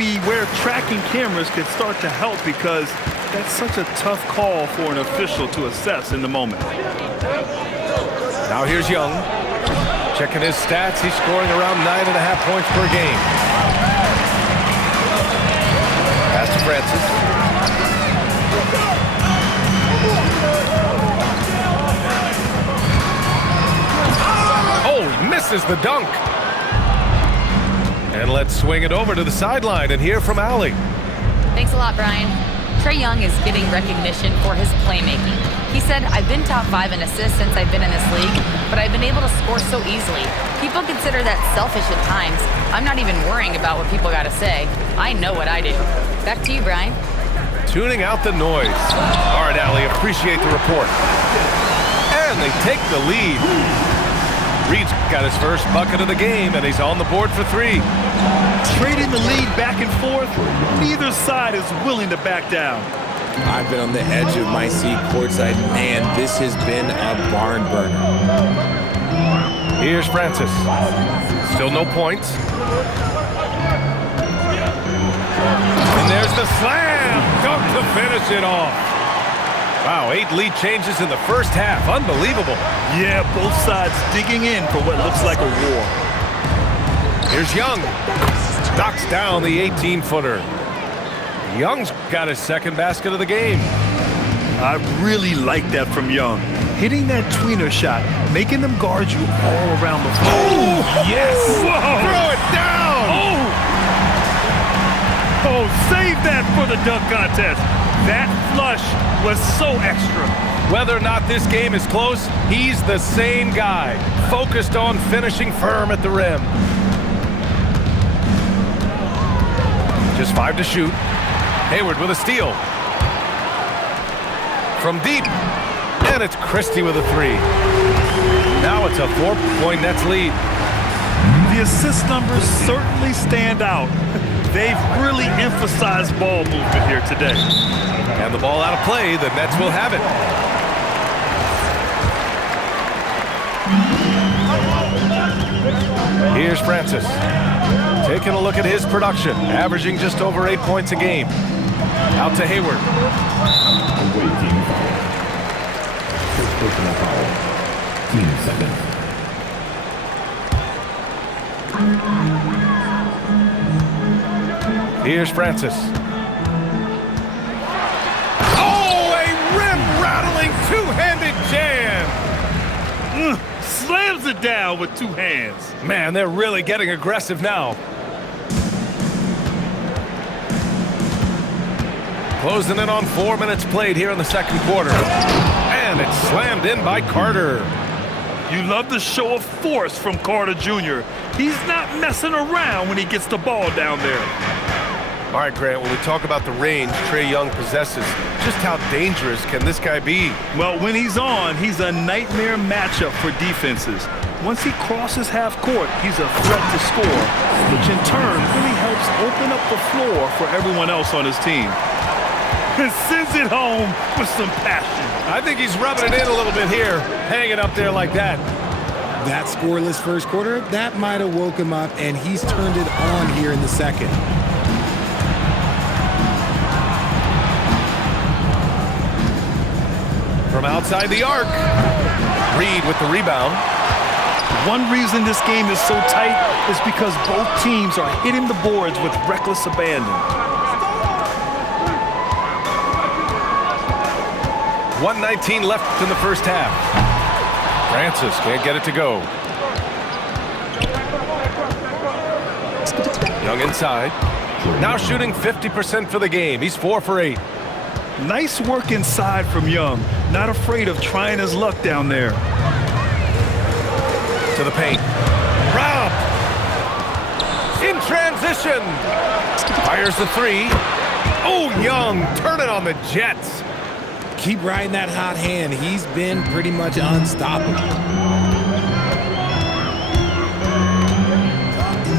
be where tracking cameras can start to help, because that's such a tough call for an official to assess in the moment. Now here's Young. Checking his stats, he's scoring around 9.5 points per game. Pass to Francis. Oh, he misses the dunk. And let's swing it over to the sideline and hear from Allie. Thanks a lot, Brian. Trae Young is getting recognition for his playmaking. He said, "I've been top 5 in assists since I've been in this league, but I've been able to score so easily. People consider that selfish at times. I'm not even worrying about what people got to say. I know what I do." Back to you, Brian. Tuning out the noise. All right, Allie, appreciate the report. And they take the lead. Reed's got his first bucket of the game, and he's on the board for 3. Trading the lead back and forth, neither side is willing to back down. I've been on the edge of my seat courtside. Man, this has been a barn burner. Here's Francis. Still no points. And there's the slam! Dunk to finish it off. Wow, 8 lead changes in the first half. Unbelievable. Yeah, both sides digging in for what looks like a war. Here's Young. Knocks down the 18-footer. Young's got his second basket of the game. I really like that from Young. Hitting that tweener shot, making them guard you all around the floor. Oh, yes! Whoa. Throw it down! Oh, save that for the dunk contest. That flush was so extra. Whether or not this game is close, he's the same guy, focused on finishing firm at the rim. Just 5 to shoot. Hayward with a steal. From deep. And it's Christie with a 3. Now it's a 4-point Nets lead. The assist numbers certainly stand out. They've really emphasized ball movement here today. And the ball out of play, the Nets will have it. Here's Francis. Taking a look at his production, averaging just over 8 points a game. Out to Hayward. Awaiting foul. First personal foul. Team seconds. Here's Francis. Oh, a rim-rattling two-handed jam! Slams it down with 2 hands. Man, they're really getting aggressive now. Closing in on 4 minutes played here in the second quarter. And it's slammed in by Carter. You love the show of force from Carter Jr. He's not messing around when he gets the ball down there. All right, Grant, when we talk about the range Trae Young possesses, just how dangerous can this guy be? Well, when he's on, he's a nightmare matchup for defenses. Once he crosses half court, he's a threat to score, which in turn really helps open up the floor for everyone else on his team. And sends it home with some passion. I think he's rubbing it in a little bit here, hanging up there like that. That scoreless first quarter, that might have woke him up, and he's turned it on here in the second. From outside the arc, Reed with the rebound. One reason this game is so tight is because both teams are hitting the boards with reckless abandon. 1:19 left in the first half. Francis can't get it to go. Young inside. Now shooting 50% for the game. He's 4 for 8. Nice work inside from Young. Not afraid of trying his luck down there. To the paint. Rob! In transition! Fires the 3. Oh, Young, turn it on the Jets. Keep riding that hot hand. He's been pretty much unstoppable.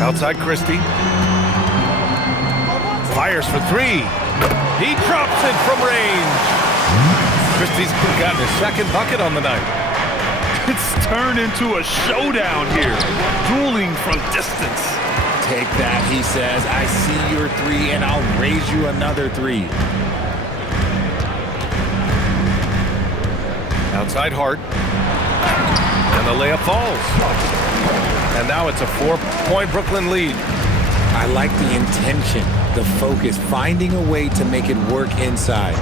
Outside Christie. Fires for 3. He drops it from range. Christie's gotten his second bucket on the night. It's turned into a showdown here. Dueling from distance. Take that, he says. I see your three, and I'll raise you another three. Outside Hart. And the layup falls. And now it's a 4-point Brooklyn lead. I like the intention, the focus, finding a way to make it work inside.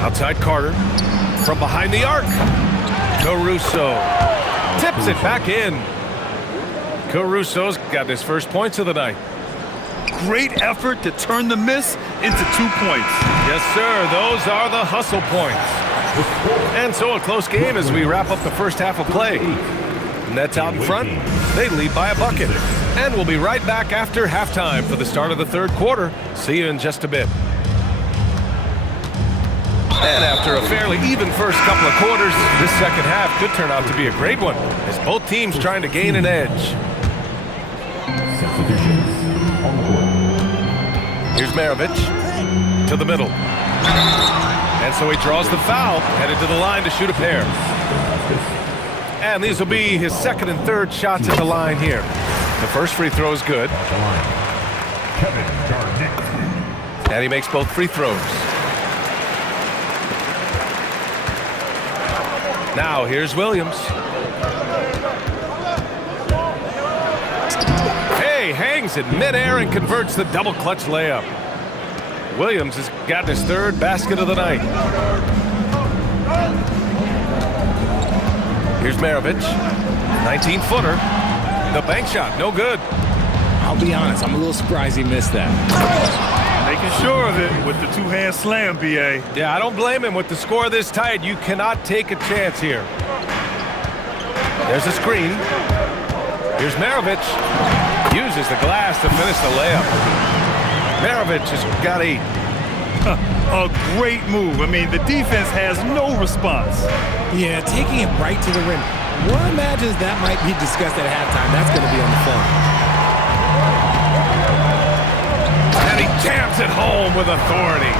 Outside Carter. From behind the arc. Caruso tips it back in. Caruso's got his first points of the night. Great effort to turn the miss into 2 points. Yes, sir. Those are the hustle points. And so a close game as we wrap up the first half of play. Nets out in front. They lead by a bucket. And we'll be right back after halftime for the start of the third quarter. See you in just a bit. And after a fairly even first couple of quarters, this second half could turn out to be a great one as both teams trying to gain an edge. Here's Maravich to the middle. And so he draws the foul, headed to the line to shoot a pair. And these will be his second and third shots at the line here. The first free throw is good. And he makes both free throws. Now here's Williams. Hey, hangs in midair and converts the double clutch layup. Williams has gotten his third basket of the night. Here's Maravich. 19-footer. The bank shot, no good. I'll be honest, I'm a little surprised he missed that. Making sure of it with the two-hand slam, B.A. Yeah, I don't blame him. With the score this tight, you cannot take a chance here. There's a screen. Here's Maravich. Uses the glass to finish the layup. Maravich has got 8. A great move. I mean, the defense has no response. Yeah, taking it right to the rim. One imagines that might be discussed at halftime. That's going to be on the phone. And he jams it home with authority.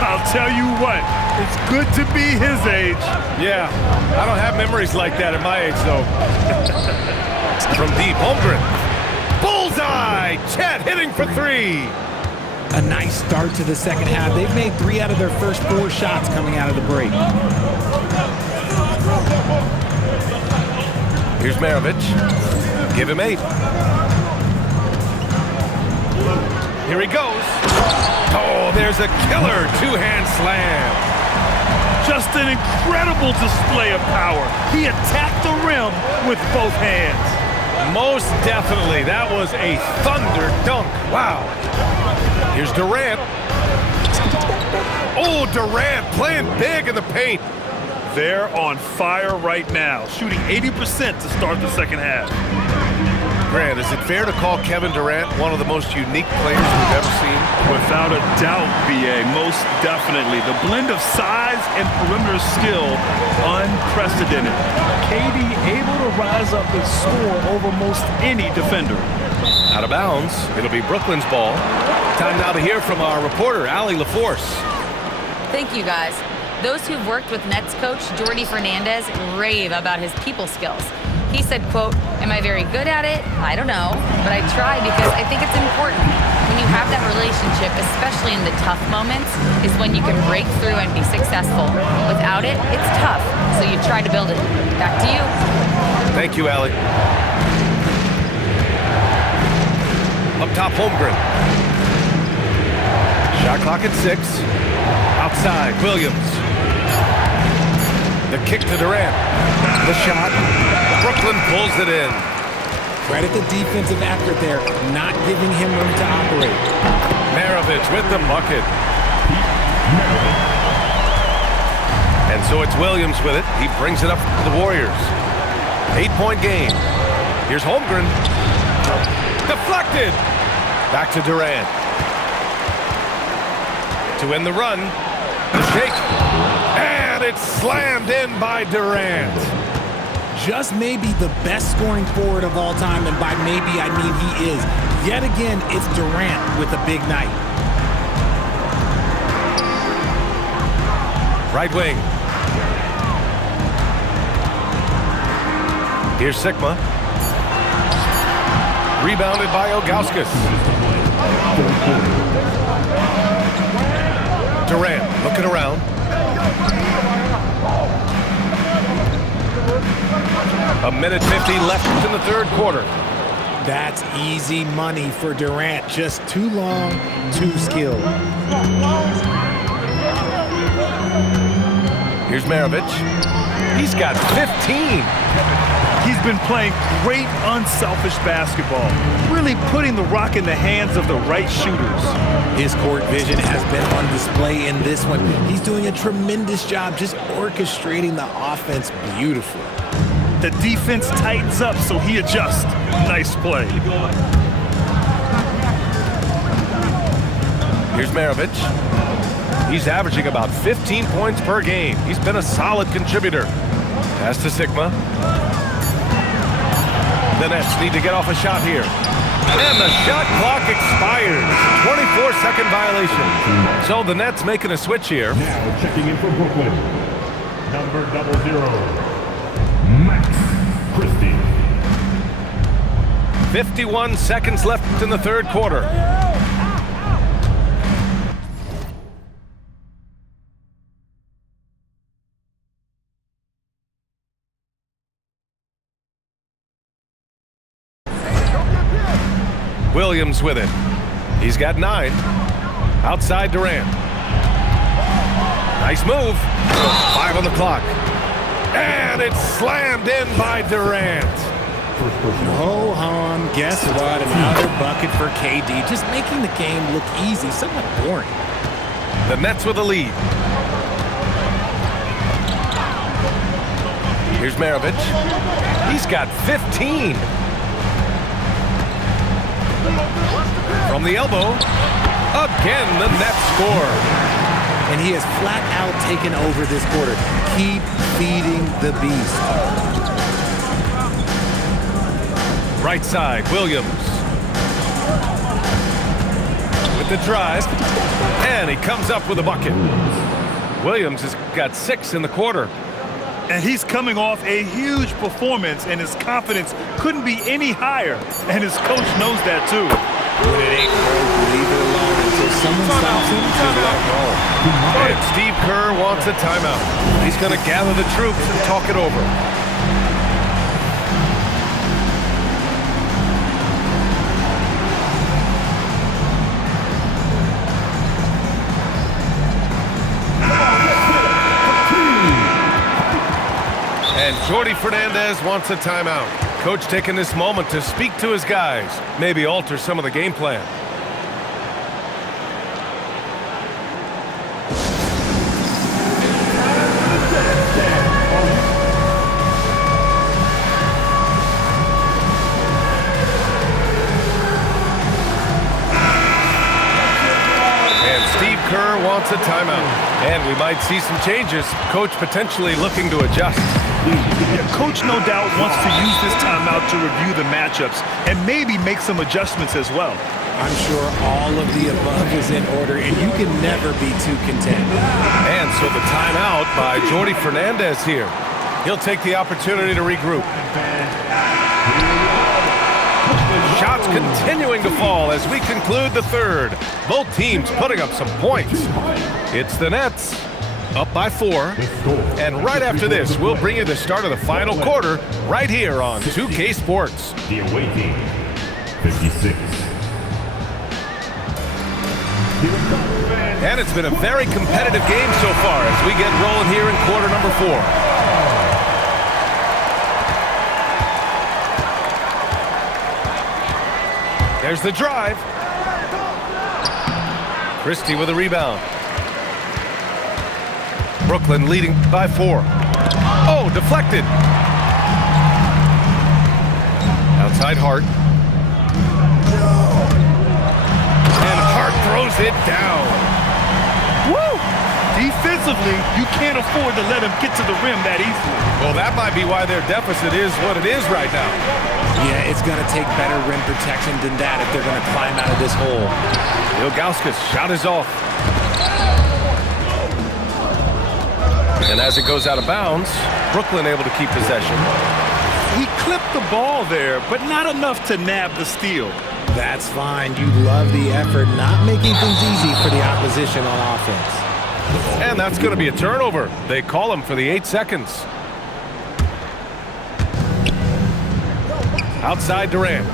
I'll tell you what, it's good to be his age. Yeah, I don't have memories like that at my age, though. From deep, Holmgren. Bullseye! Chet hitting for 3. A nice start to the second half. They've made 3 out of their first 4 shots coming out of the break. Here's Maravich. Give him 8. Here he goes. Oh, there's a killer two-hand slam. Just an incredible display of power. He attacked the rim with both hands. Most definitely. That was a thunder dunk. Wow. Here's Durant. Oh, Durant playing big in the paint. They're on fire right now, shooting 80% to start the second half. Grant, is it fair to call Kevin Durant one of the most unique players we've ever seen? Without a doubt, B.A., most definitely. The blend of size and perimeter skill, unprecedented. KD able to rise up and score over most any defender. Out of bounds. It'll be Brooklyn's ball. Time now to hear from our reporter, Allie LaForce. Thank you, guys. Those who've worked with Nets coach Jordi Fernandez rave about his people skills. He said, quote, "Am I very good at it? I don't know, but I try because I think it's important. When you have that relationship, especially in the tough moments, is when you can break through and be successful. Without it, it's tough, so you try to build it." Back to you. Thank you, Allie. Up top, Holmgren. Shot clock at 6. Outside, Williams. The kick to Durant. The shot. Brooklyn pulls it in. Credit the defensive effort there, not giving him room to operate. Maravich with the bucket. And so it's Williams with it. He brings it up to the Warriors. 8-point game. Here's Holmgren. Deflected. Back to Durant. To end the run. The shake. And it's slammed in by Durant. Just maybe the best scoring forward of all time, and by maybe I mean he is. Yet again, it's Durant with a big night. Right wing. Here's Sigma. Rebounded by Ilgauskas. Durant looking around. A minute 50 left in the third quarter. That's easy money for Durant. Just too long, too skilled. Here's Maravich. He's got 15. He's been playing great, unselfish basketball, really putting the rock in the hands of the right shooters. His court vision has been on display in this one. He's doing a tremendous job just orchestrating the offense beautifully. The defense tightens up, so he adjusts. Nice play. Here's Maravich. He's averaging about 15 points per game. He's been a solid contributor. Pass to Sigma. The Nets need to get off a shot here. And the shot clock expires. 24-second violation. So the Nets making a switch here. Now checking in for Brooklyn. Number 00, Max Christie. 51 seconds left in the third quarter. Williams with it. He's got 9. Outside Durant. Nice move. 5 on the clock. And it's slammed in by Durant. Ho hum, guess what? Another bucket for KD. Just making the game look easy, somewhat boring. The Nets with a lead. Here's Maravich. He's got 15. From the elbow. Again, the Nets score. And he has flat out taken over this quarter. Keep feeding the beast. Right side, Williams. With the drive. And he comes up with a bucket. Williams has got 6 in the quarter. And he's coming off a huge performance, and his confidence couldn't be any higher. And his coach knows that, too. When it ain't broke, leave it alone until someone stops him to let go. And Steve Kerr wants a timeout. He's going to gather the troops and talk it over. And Jordi Fernandez wants a timeout. Coach taking this moment to speak to his guys, maybe alter some of the game plan. And Steve Kerr wants a timeout. And we might see some changes. Coach potentially looking to adjust. Yeah, Coach no doubt wants to use this timeout to review the matchups and maybe make some adjustments as well. I'm sure all of the above is in order, and you can never be too content. And so the timeout by Jordi Fernandez here. He'll take the opportunity to regroup. Shots continuing to fall as we conclude the third. Both teams putting up some points. It's the Nets up by 4. And right after this, we'll bring you the start of the final quarter right here on 2K Sports. The away team, 56. And it's been a very competitive game so far as we get rolling here in quarter number 4. There's the drive. Christie with a rebound. Brooklyn leading by 4. Oh, deflected. Outside Hart. And Hart throws it down. Woo! Defensively, you can't afford to let him get to the rim that easily. Well, that might be why their deficit is what it is right now. Yeah, it's going to take better rim protection than that if they're going to climb out of this hole. Ilgauskas shot is off. And as it goes out of bounds, Brooklyn able to keep possession. He clipped the ball there, but not enough to nab the steal. That's fine. You love the effort, not making things easy for the opposition on offense. And that's going to be a turnover. They call him for the 8 seconds. Outside Durant.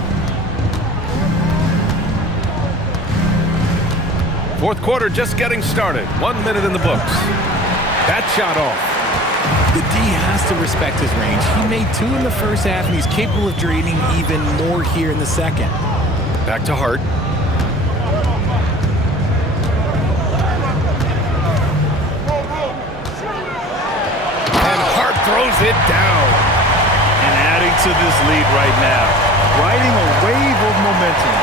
Fourth quarter just getting started. 1 minute in the books. That shot off. The D has to respect his range. He made 2 in the first half, and he's capable of draining even more here in the second. Back to Hart. And Hart throws it down. And adding to this lead right now, riding a wave of momentum.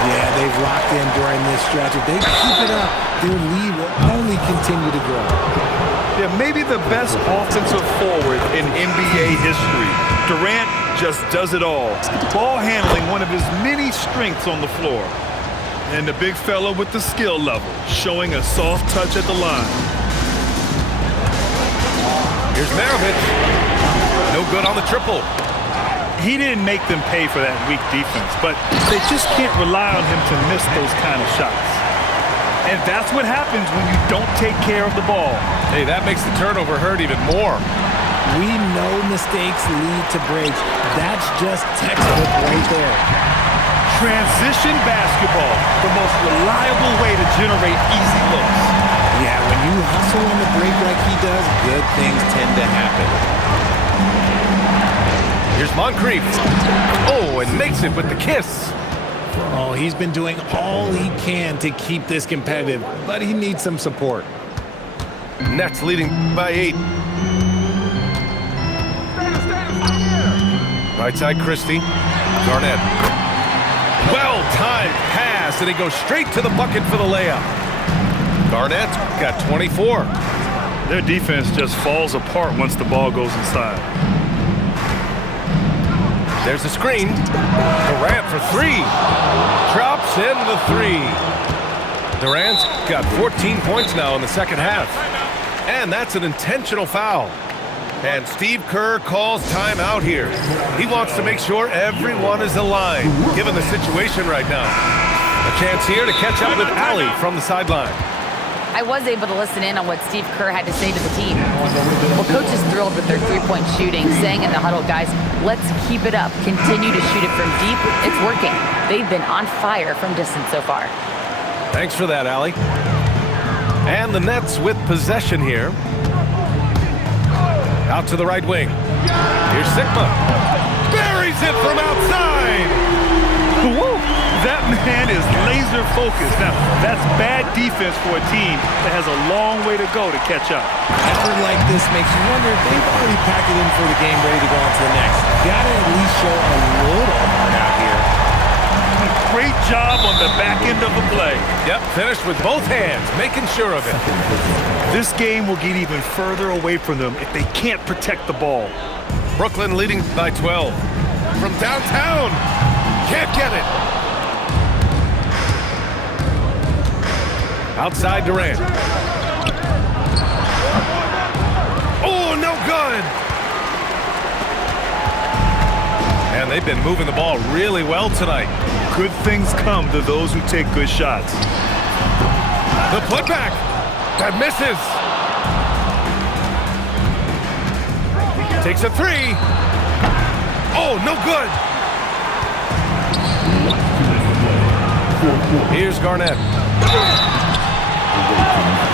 Yeah, they've locked in during this stretch. If they keep it up, their lead will only continue to grow. Yeah, maybe the best offensive forward in NBA history. Durant just does it all. Ball handling, one of his many strengths on the floor. And the big fella with the skill level, showing a soft touch at the line. Here's Maravich. No good on the triple. He didn't make them pay for that weak defense, but they just can't rely on him to miss those kind of shots. And that's what happens when you don't take care of the ball. Hey, that makes the turnover hurt even more. We know mistakes lead to breaks. That's just textbook right there. Transition basketball, the most reliable way to generate easy looks. Yeah, when you hustle on the break like he does, good things tend to happen. Here's Moncrief. Oh, and makes it with the kiss. Oh, he's been doing all he can to keep this competitive, but he needs some support. Nets leading by 8. Right side, Christie. Garnett. Well-timed pass, and he goes straight to the bucket for the layup. Garnett's got 24. Their defense just falls apart once the ball goes inside. There's a screen. Durant for 3. Drops in the 3. Durant's got 14 points now in the second half. And that's an intentional foul. And Steve Kerr calls timeout here. He wants to make sure everyone is aligned, given the situation right now. A chance here to catch up with Allie from the sideline. I was able to listen in on what Steve Kerr had to say to the team. Well, coach is thrilled with their three-point shooting, saying in the huddle, guys, let's keep it up. Continue to shoot it from deep. It's working. They've been on fire from distance so far. Thanks for that, Allie. And the Nets with possession here. Out to the right wing. Here's Sigma. Buries it from outside. Woo! That man is laser focused. Now, that's bad defense for a team that has a long way to go to catch up. Effort like this makes you wonder if they've already packed it in for the game, ready to go on to the next. Gotta at least show a little heart out here. Great job on the back end of the play. Yep, finished with both hands, making sure of it. This game will get even further away from them if they can't protect the ball. Brooklyn leading by 12. From downtown. Can't get it. Outside Durant. Oh, no good. And they've been moving the ball really well tonight. Good things come to those who take good shots. The putback. That misses. Takes a 3. Oh, no good. Here's Garnett.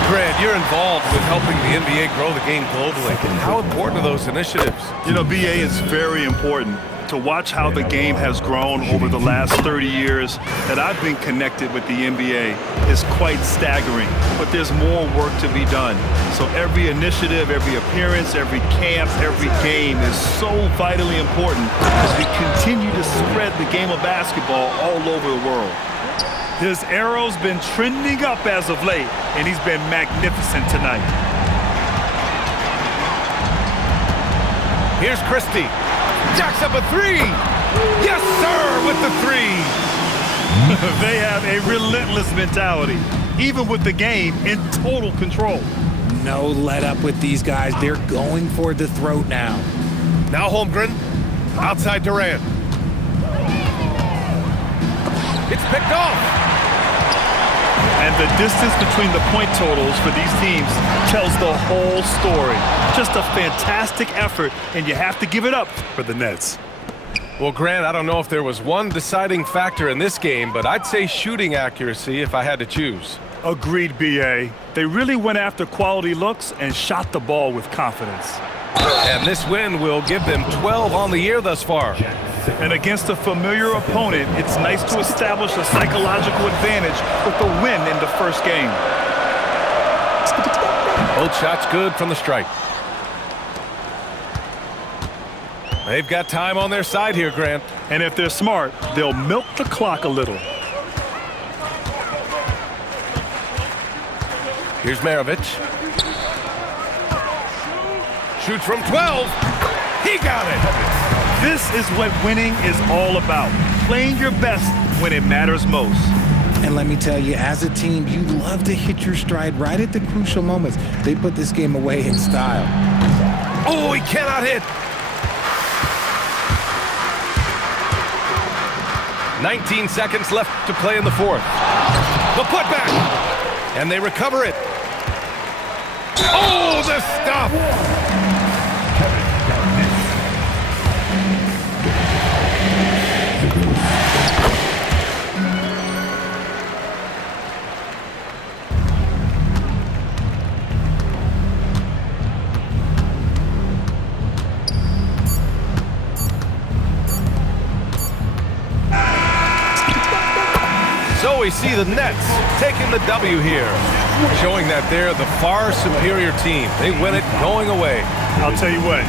Grant, you're involved with helping the NBA grow the game globally. How important are those initiatives? You know, BA, is very important. To watch how the game has grown over the last 30 years that I've been connected with the NBA is quite staggering. But there's more work to be done. So every initiative, every appearance, every camp, every game is so vitally important as we continue to spread the game of basketball all over the world. His arrow's been trending up as of late, and he's been magnificent tonight. Here's Christie. Jacks up a 3. Yes, sir, with the 3. They have a relentless mentality, even with the game in total control. No let up with these guys. They're going for the throat now. Now Holmgren. Outside Durant. It's picked off. And the distance between the point totals for these teams tells the whole story. Just a fantastic effort, and you have to give it up for the Nets. Well, Grant, I don't know if there was one deciding factor in this game, but I'd say shooting accuracy if I had to choose. Agreed, B.A. They really went after quality looks and shot the ball with confidence. And this win will give them 12 on the year thus far. And against a familiar opponent, it's nice to establish a psychological advantage with the win in the first game. Both shots good from the strike. They've got time on their side here, Grant. And if they're smart, they'll milk the clock a little. Here's Maravich. Shoots from 12. He got it. This is what winning is all about. Playing your best when it matters most. And let me tell you, as a team, you love to hit your stride right at the crucial moments. They put this game away in style. Oh, he cannot hit. 19 seconds left to play in the fourth. The putback. And they recover it. Oh, the stop. So we see the Nets taking the W here, showing that they're the far superior team. They win it going away. I'll tell you what,